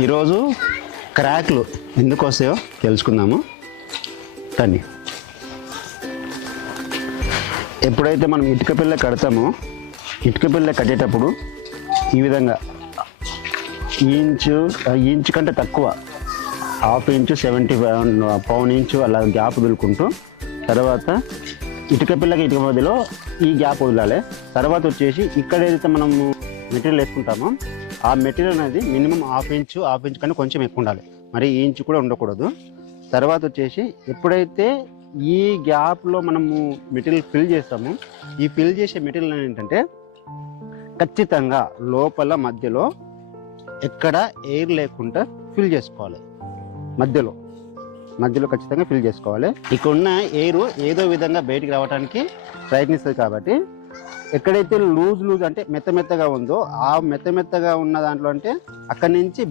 ఈరోజు క్రాక్లు ఎందుకు వస్తాయో తెలుసుకుందాము. కానీ ఎప్పుడైతే మనం ఇటుక పిల్ల కడతామో, ఇటుక పిల్ల కట్టేటప్పుడు ఈ విధంగా ఇంచు కంటే తక్కువ, హాఫ్ ఇంచు 70 పౌన్ ఇంచు అలా గ్యాప్ వదులుకుంటూ, తర్వాత ఇటుక పిల్లకి ఇటుక మధ్యలో ఈ గ్యాప్ వదలాలి. తర్వాత వచ్చేసి ఇక్కడ ఏదైతే మనము మెటీరియల్ వేసుకుంటామో ఆ మెటీరియల్ అనేది మినిమం హాఫ్ ఇంచు కన్నా కొంచెం ఎక్కువ ఉండాలి, మరి ఈ ఇంచు కూడా ఉండకూడదు. తర్వాత వచ్చేసి ఎప్పుడైతే ఈ గ్యాప్లో మనము మెటీరియల్ ఫిల్ చేస్తామో, ఈ ఫిల్ చేసే మెటీరియల్ ఏంటంటే ఖచ్చితంగా లోపల మధ్యలో ఎక్కడ ఎయిర్ లేకుండా ఫిల్ చేసుకోవాలి. మధ్యలో ఖచ్చితంగా ఫిల్ చేసుకోవాలి. ఇక్కడ ఉన్న ఎయిర్ ఏదో విధంగా బయటికి రావడానికి ప్రయత్నిస్తుంది. కాబట్టి ఎక్కడైతే లూజ్ అంటే మెత్తగా ఉందో, ఆ మెత్తగా ఉన్న దాంట్లో అంటే అక్కడి నుంచి